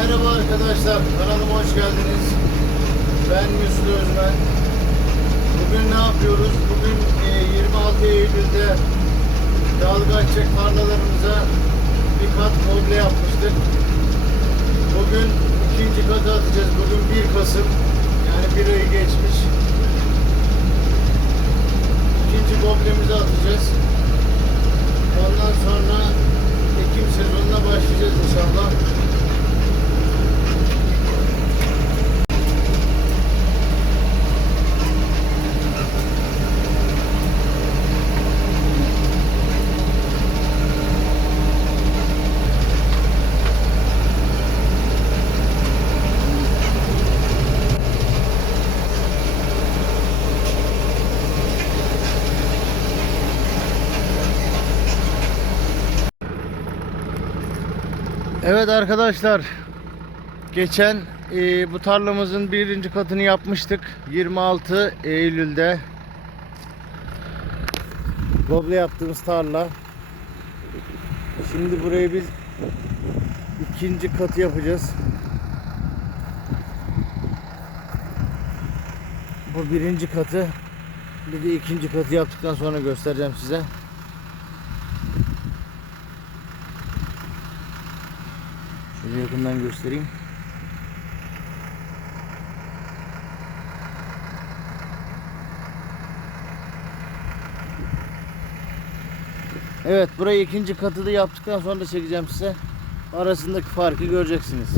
Merhaba arkadaşlar, kanalıma hoş geldiniz. Ben Müslü Özmen. Bugün ne yapıyoruz? Bugün e, 26 Eylül'de dalgaççak tarlalarımıza bir kat moble yapmıştık. Bugün ikinci katı atacağız. Bugün 1 Kasım. Yani bir ayı geçmiş. İkinci moblemizi atacağız. Ondan sonra Ekim sezonuna başlayacağız inşallah. Evet arkadaşlar geçen e, bu tarlamızın birinci katını yapmıştık 26 Eylül'de. Goble yaptığımız tarla. Şimdi burayı biz ikinci katı yapacağız. Bu birinci katı bir de ikinci katı yaptıktan sonra göstereceğim size Şöyle yakından göstereyim. Evet burayı ikinci katı da yaptıktan sonra da çekeceğim size. Arasındaki farkı göreceksiniz.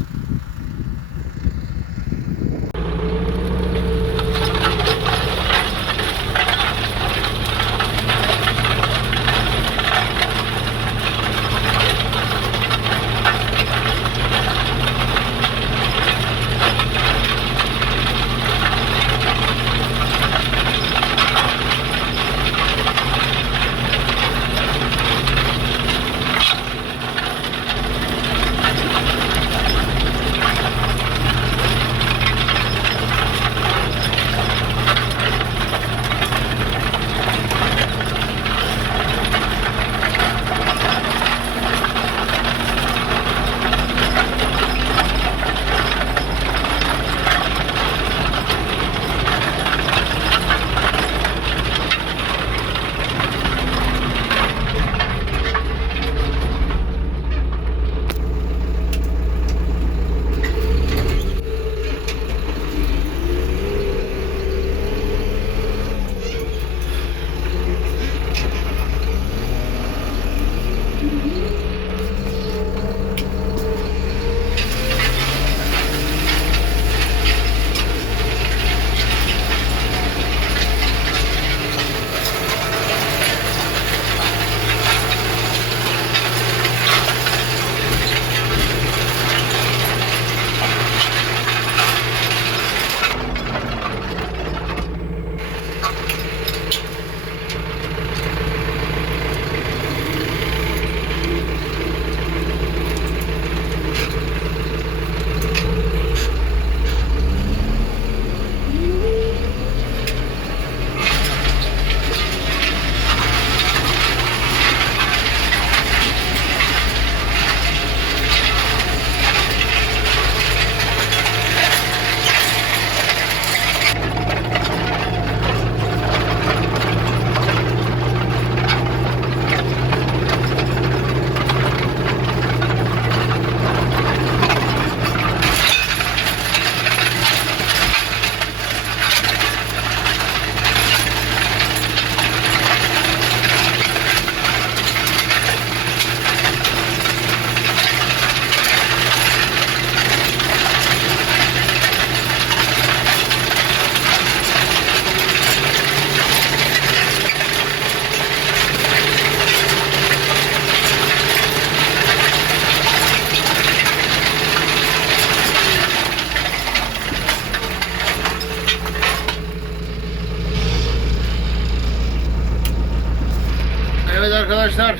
Arkadaşlar.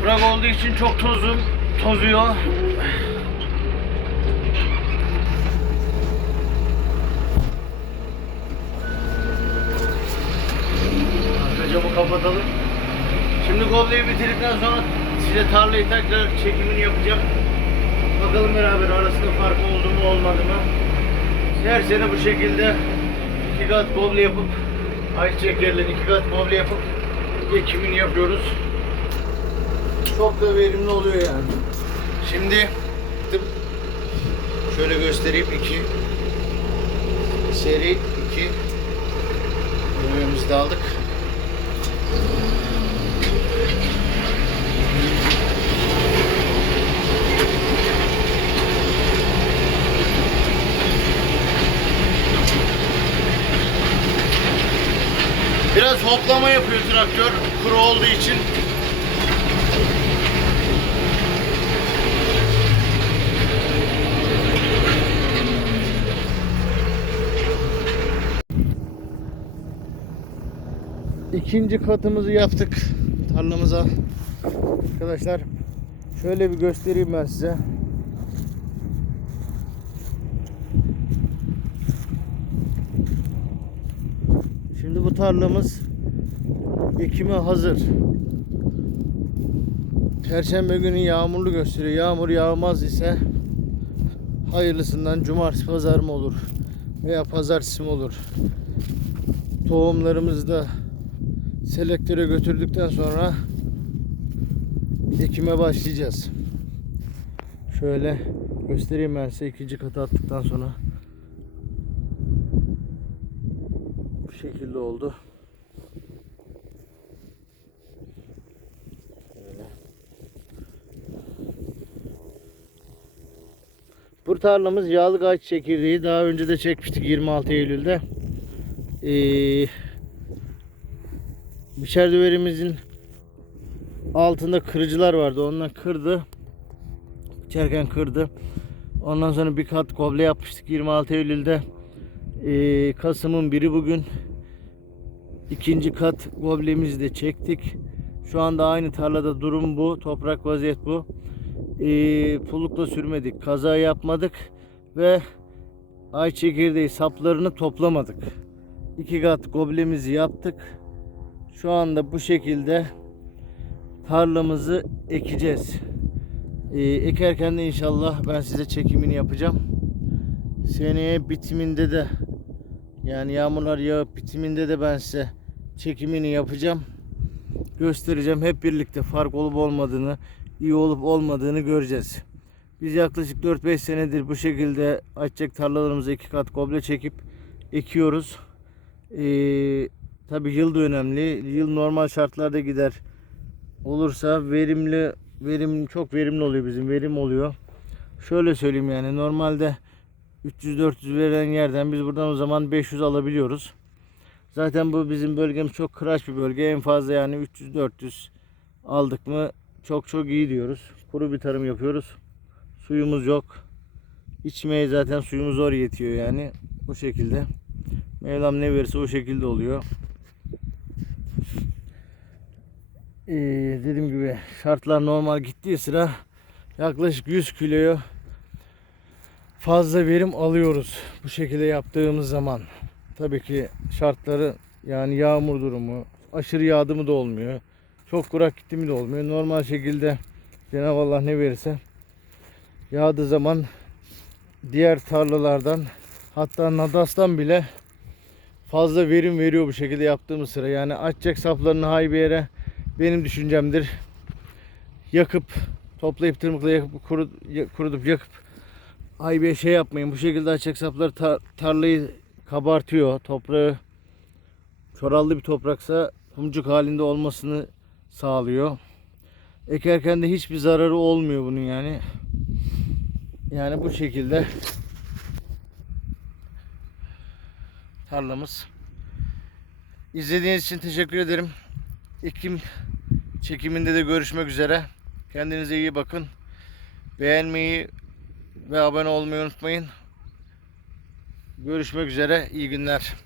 Kurak olduğu için çok tozum, tozuyor. Arka camı kapatalım. Şimdi gobleyi bitirdikten sonra size tarlayı tekrar çekimini yapacağım. Bakalım beraber arasında fark oldu mu olmadı mı? Her sene bu şekilde iki kat goble yapıp ayçiçek yerlerini iki kat goble yapıp ekimini yapıyoruz. Çok da verimli oluyor yani. Şimdi şöyle göstereyim iki seri iki bölümümüzü de aldık. Biraz hoplama yapıyor traktör kuru olduğu için. İkinci katımızı yaptık tarlamıza. Arkadaşlar şöyle bir göstereyim ben size. Şimdi bu tarlamız ekime hazır. Perşembe günü yağmurlu gösteriyor. Yağmur yağmaz ise hayırlısından cumartesi pazar mı olur veya pazartesi mi olur. Tohumlarımızı da selektöre götürdükten sonra ekime başlayacağız. Şöyle göstereyim ben size ikinci katı attıktan sonra. Bu şekilde oldu. Bu tarlamız yağlı ağaç çekirdeği. Daha önce de çekmiştik 26 Eylül'de. Ee, biçer düverimizin altında kırıcılar vardı. Ondan kırdı. Biçerken kırdı. Ondan sonra bir kat koble yapmıştık 26 Eylül'de. Ee, Kasım'ın biri bugün. İkinci kat goblemizi de çektik. Şu anda aynı tarlada durum bu. Toprak vaziyet bu. Ee, pullukla sürmedik. Kaza yapmadık. Ve ay çekirdeği saplarını toplamadık. İki kat goblemizi yaptık. Şu anda bu şekilde tarlamızı ekeceğiz. Ee, ekerken de inşallah ben size çekimini yapacağım. Seneye bitiminde de yani yağmurlar yağıp bitiminde de ben size çekimini yapacağım. Göstereceğim. Hep birlikte fark olup olmadığını, iyi olup olmadığını göreceğiz. Biz yaklaşık 4-5 senedir bu şekilde açacak tarlalarımıza iki kat koble çekip ekiyoruz. Ee, Tabi yıl da önemli. Yıl normal şartlarda gider. Olursa verimli verim çok verimli oluyor bizim. Verim oluyor. Şöyle söyleyeyim yani normalde 300-400 veren yerden biz buradan o zaman 500 alabiliyoruz. Zaten bu bizim bölgemiz çok kıraç bir bölge. En fazla yani 300-400 aldık mı çok çok iyi diyoruz. Kuru bir tarım yapıyoruz. Suyumuz yok. İçmeye zaten suyumuz zor yetiyor yani. Bu şekilde. Mevlam ne verirse o şekilde oluyor. Ee, dediğim gibi şartlar normal gittiği sıra yaklaşık 100 kiloyu fazla verim alıyoruz bu şekilde yaptığımız zaman. Tabii ki şartları yani yağmur durumu aşırı yağdı mı da olmuyor. Çok kurak gitti mi de olmuyor. Normal şekilde Cenab-ı Allah ne verirse yağdığı zaman diğer tarlalardan hatta Nadas'tan bile fazla verim veriyor bu şekilde yaptığımız sıra. Yani açacak saplarını haybiyere benim düşüncemdir. Yakıp toplayıp tırmıkla yakıp kuru, kurutup yakıp haybiye şey yapmayın. Bu şekilde açacak saplar tar- tarlayı kabartıyor. Toprağı çorallı bir topraksa kumcuk halinde olmasını sağlıyor. Ekerken de hiçbir zararı olmuyor bunun yani. Yani bu şekilde tarlamız. İzlediğiniz için teşekkür ederim. Ekim çekiminde de görüşmek üzere. Kendinize iyi bakın. Beğenmeyi ve abone olmayı unutmayın. Görüşmek üzere. İyi günler.